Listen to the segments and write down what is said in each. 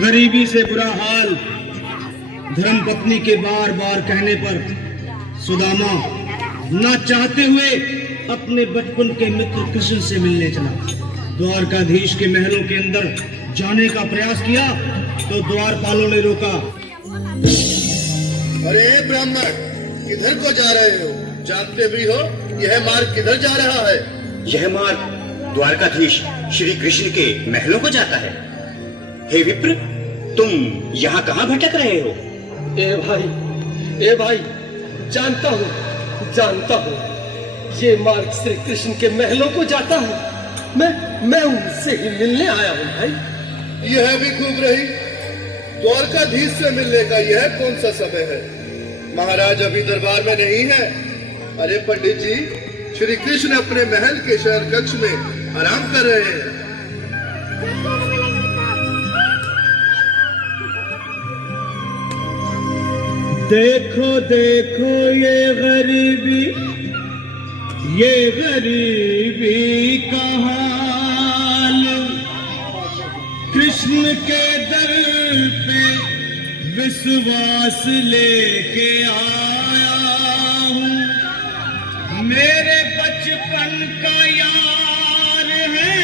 गरीबी से बुरा हाल धर्मपत्नी के बार बार कहने पर सुदामा ना चाहते हुए अपने बचपन के मित्र कृष्ण से मिलने चला। द्वारकाधीश के महलों के अंदर जाने का प्रयास किया तो द्वारपालों ने रोका। अरे ब्राह्मण, किधर को जा रहे हो? जानते भी हो यह मार्ग किधर जा रहा है? यह मार्ग द्वारकाधीश श्री कृष्ण के महलों को जाता है। हे विप्र, तुम यहाँ कहाँ भटक रहे हो? ए भाई, जानता हूँ ये मार्ग श्री कृष्ण के महलों को जाता है। मैं उनसे ही मिलने आया हूँ भाई। यह भी खूब रही। द्वारकाधीश से मिलने का यह कौन सा समय है? महाराज अभी दरबार में नहीं है। अरे पंडित जी, श्री कृष्ण अपने महल के शयन कक्ष में आराम कर रहे हैं। देखो देखो ये गरीबी का हाल, कृष्ण के दर पे विश्वास लेके आया हूँ। मेरे बचपन का यार है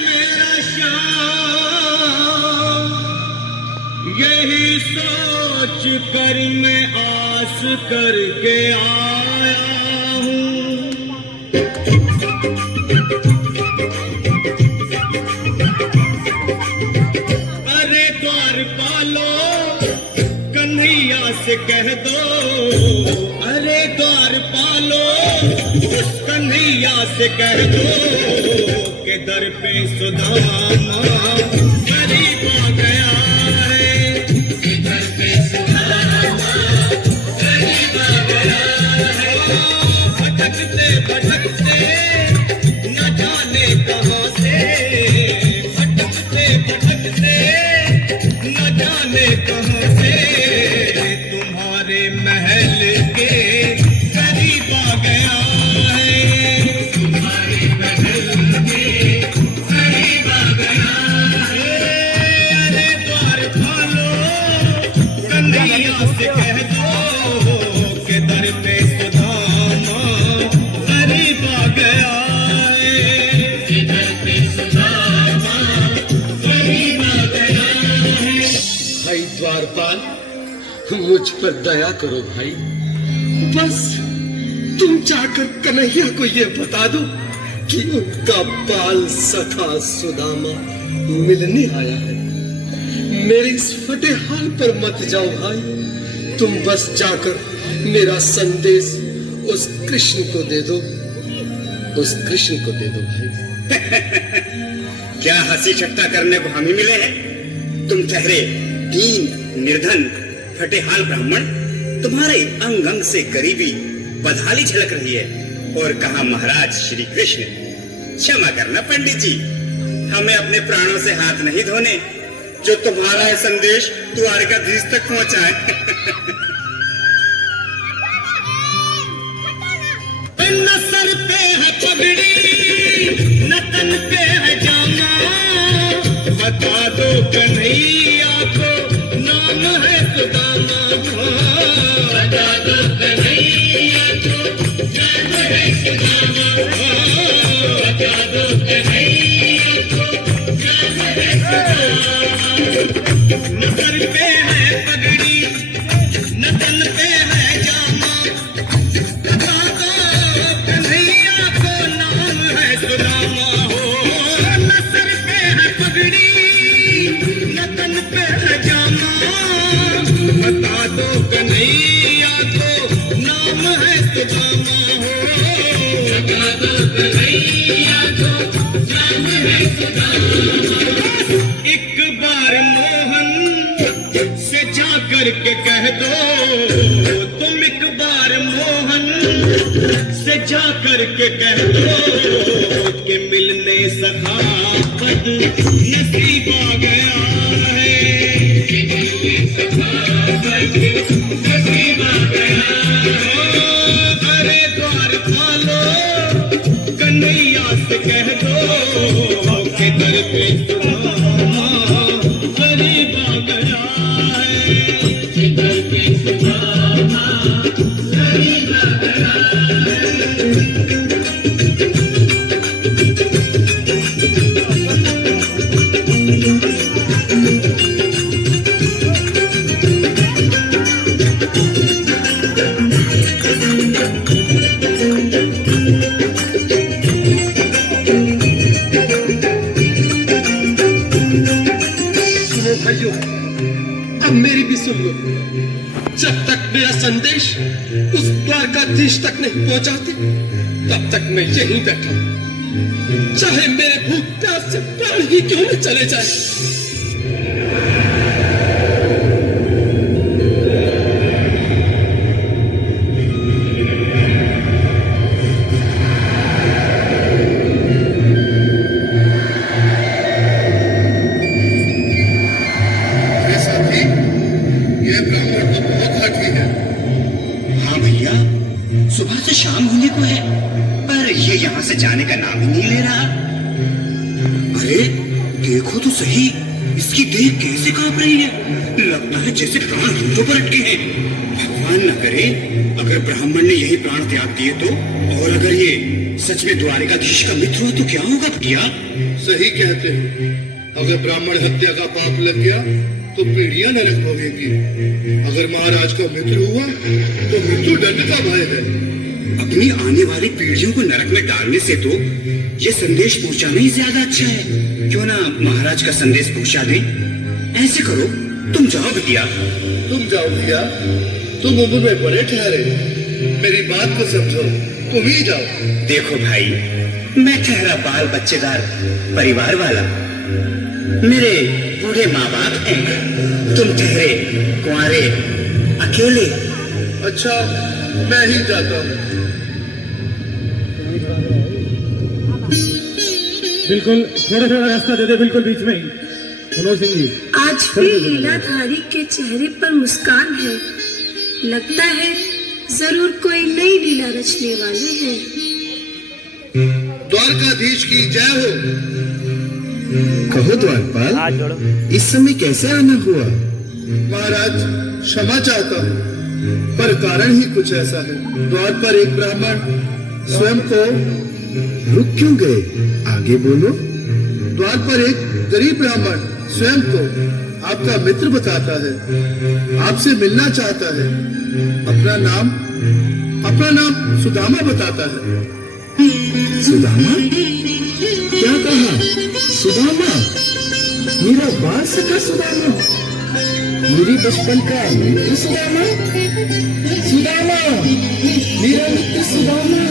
मेरा श्याम, यही सोच कर मैं आस करके आया हूँ। अरे द्वारपालो कन्हैया से कह दो, अरे द्वारपालो उस कन्हैया से कह दो के दर पे सुदामा गरीब आ गया है। दर पे सुदामा गरीब आ गया है। भटकते भटकते न जाने कहाँ से, भटकते भटकते न जाने कहाँ से तुम्हारे महल के करीब आ गया है। तुम्हारे महल के करीब आ गया है। अरे द्वारपालो कन्हैया से कह दो के दर पे सुदामा गरीब आ गया है। दर पे सुदामा गरीब आ गया है। भाई द्वारपाल, मुझ पर दया करो भाई। बस तुम जाकर कन्हैया को ये बता दो कि उनका बाल सखा सुदामा मिलने आया है। मेरे इस फटे हाल पर मत जाओ भाई। तुम बस जाकर मेरा संदेश उस कृष्ण को दे दो, उस कृष्ण को दे दो भाई। क्या हंसी ठट्टा करने को हम ही मिले हैं? तुम ठहरे दीन निर्धन फटेहाल ब्राह्मण, तुम्हारे अंग अंग से गरीबी बदहाली झलक रही है। और कहा महाराज श्री कृष्ण। क्षमा करना पंडित जी, हमें अपने प्राणों से हाथ नहीं धोने जो तुम्हारा है संदेश द्वारकाधीश तक पहुंचाए। न सर पे है पगड़ी न तन पे है जामा, बता दो कन्हैया को नाम है सुदामा। बता दो कन्हैया को नाम है सुदामा। बता दो कन्हैया को नाम है सुदामा। न सर पे है पगड़ी न तन पे है जामा, बता दो कन्हैया को नाम है सुदामा। हो न सर पे है पगड़ी न तन पे है जामा, बता दो कन्हैया को नाम है सुदामा। हो बता दो कन्हैया को नाम है सुदामा। एक बार मोहन से जा करके कह दो, तुम एक बार मोहन से जा करके कह दो कि मिलने सखावत नसीब आ गया है। मिलने सखावत नसीब आ गया है। अरे द्वारपालो कन्हैया से कह दो कि दर पे सुदामा सुनो भाइयों, अब मेरी भी सुन लो। जब तक मेरा संदेश उस द्वारकाधीश तक नहीं पहुंचाते, तब तक मैं यहीं बैठा हूं। चाहे मेरे भूख प्यास से प्राण ही क्यों न चले जाए। मेरे साथी, ये ब्राह्मण तो बहुत हठी है। हाँ भैया, सुबह से शाम होने को है, पर ये यहाँ से जाने का नाम ही नहीं ले रहा। अरे देखो तो सही, इसकी देह कैसे कांप रही है। लगता है जैसे प्राण होठों पर अटके हैं। भगवान न करे अगर ब्राह्मण ने यही प्राण त्याग दिए तो, और अगर ये सच में द्वारिकाधीश का मित्र हुआ तो क्या होगा भैया? सही कहते हैं, अगर ब्राह्मण हत्या का पाप लग गया तो पीढ़ियां नरक भोगेंगी। अगर महाराज का मित्र हुआ तो मृत्यु दंड का भय है। अपनी आने वाली पीढ़ियों को नरक में डालने से तो ये संदेश पहुंचाना ही ज्यादा अच्छा है। क्यों ना महाराज का संदेश पहुंचा दे। ऐसे करो, तुम जाओ भैया। तुम जाओ भैया, तुम उम्र में बड़े ठहरे, मेरी बात को समझो, तुम ही जाओ। देखो भाई, मैं ठहरा बाल बच्चेदार परिवार वाला, मेरे बूढ़े माँ बाप हैं। तुम ठहरे कुंवारे अकेले। अच्छा, मैं ही जाता हूँ। बिल्कुल, थोड़ा थोड़ा रास्ता दे दे, बिल्कुल बीच में ही। मनोज सिंह जी, आज भी लीलाधारी के चेहरे पर मुस्कान है। लगता है जरूर कोई नई लीला रचने वाले हैं। द्वारकाधीश की जय हो। कहो द्वारपाल, इस समय कैसे आना हुआ? महाराज, क्षमा चाहता हूँ, पर कारण ही कुछ ऐसा है। द्वार पर एक ब्राह्मण स्वयं को रुक क्यों गए? आगे बोलो। द्वार पर एक गरीब ब्राह्मण स्वयं को आपका मित्र बताता है, आपसे मिलना चाहता है। अपना नाम सुदामा बताता है। सुदामा? क्या कहा? सुदामा? मेरा बाल सखा सुदामा? मेरी बचपन का मित्र सुदामा? सुदामा, मेरा मित्र सुदामा।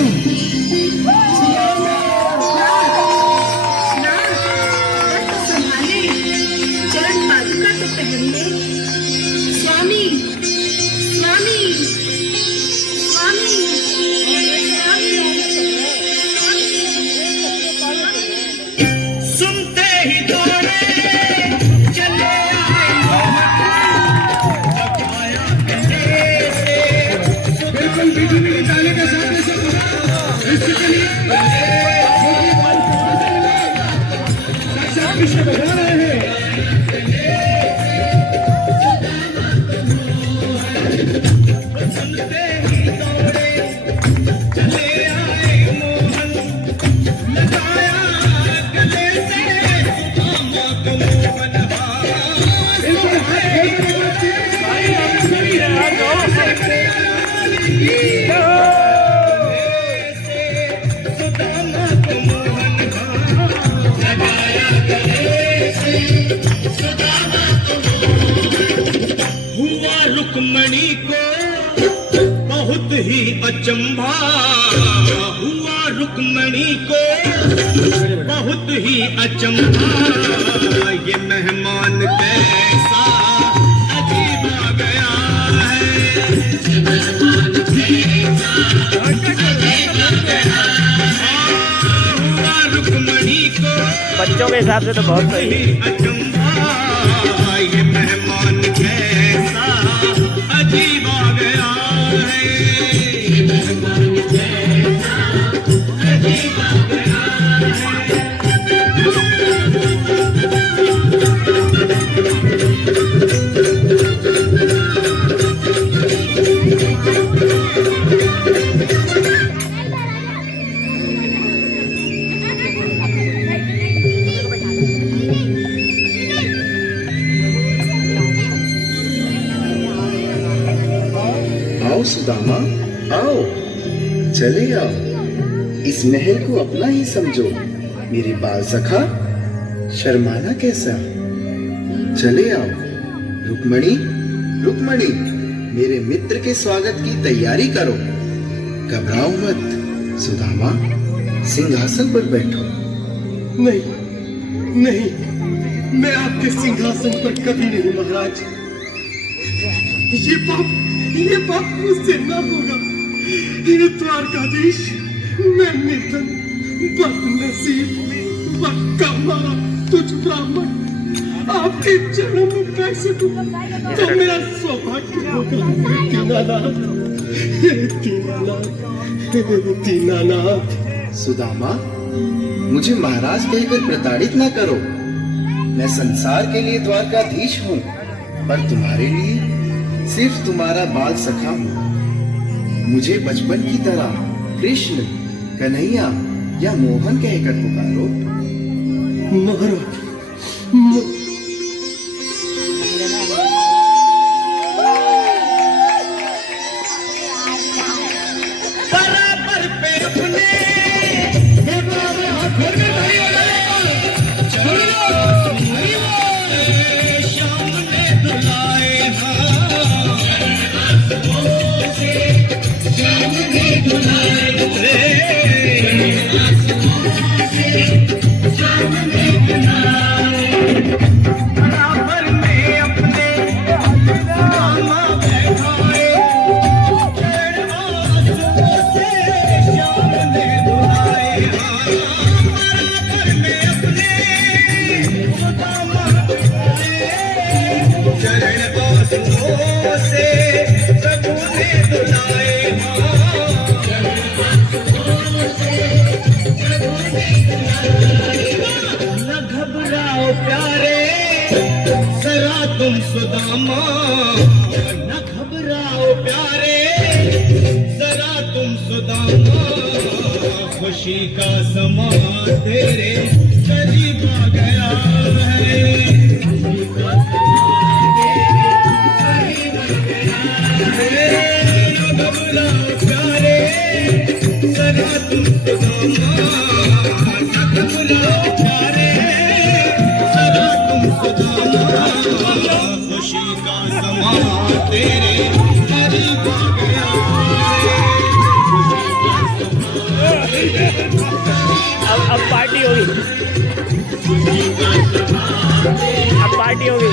संभाले, चरण पादुका तो पहन ले। स्वामी, स्वामी, स्वामी, सुनते ही दौड़े चले बिल्कुल बीच में निकाले के साथ इसके लिए साक्षात कृष्ण भगवान आए हैं। हुआ रुक्मणी को बहुत ही अचंभा, हुआ रुक्मणी को बहुत ही अचंभा। ये मेहमान कैसा अजीब आ गया है। मेहमान कैसा अजीब आ गया है। हुआ रुक्मणी को बच्चों के हिसाब से तो बहुत सही है। अचंभा, ये मेहमान कैसा अजीब आ गया है। ये मेहमान कैसा अजीब आ गया है। आओ सुदामा, आओ, चले आओ। इस महल को अपना ही समझो। मेरी बाल सखा, शर्माना कैसा? चले आओ। रुक्मणी, रुक्मणी, मेरे मित्र के स्वागत की तैयारी करो। घबराओ मत। सुदामा, सिंहासन पर बैठो। नहीं, नहीं, मैं आपके सिंहासन पर कभी नहीं महाराज। ये पाप मुझसे न होगा। ये द्वारकाधीश, मैं निर्धन, बदनसीब, बदकामा, तुझ ब्राह्मण आपके चरणों में पैर सकूं तो मेरा सौभाग्य होगा। दीनानाथ, दीनानाथ, दीनानाथ। सुदामा, मुझे महाराज कहकर प्रताड़ित ना करो। मैं संसार के लिए द्वारकाधीश हूँ, पर तुम्हारे लिए सिर्फ तुम्हारा बाल सखा हूँ। मुझे बचपन की तरह कृष्ण, कन्हैया या मोहन कहकर पुकारो। महाराज, बराबर पे अपने सामने दुलाए बराबर में अपने मामा बैठाए सामने दुलाए बराबर में अपने मामा चरण बासुओं से प्रभु ने दुलाए न घबराओ प्यारे जरा तुम सुदामा, न घबराओ प्यारे जरा तुम सुदामा। खुशी का समा तेरे करीब आ गया है। खुशी का समा तेरे करीब आ गया है। न घबराओ प्यारे जरा तुम सुदामा, न घबराओ प्यारे जरा तुम सुदामा। खुशी का समा तेरे करीब आ गया है। खुशी का समा अब पार्टी होगी, खुशी का समा अब पार्टी होगी।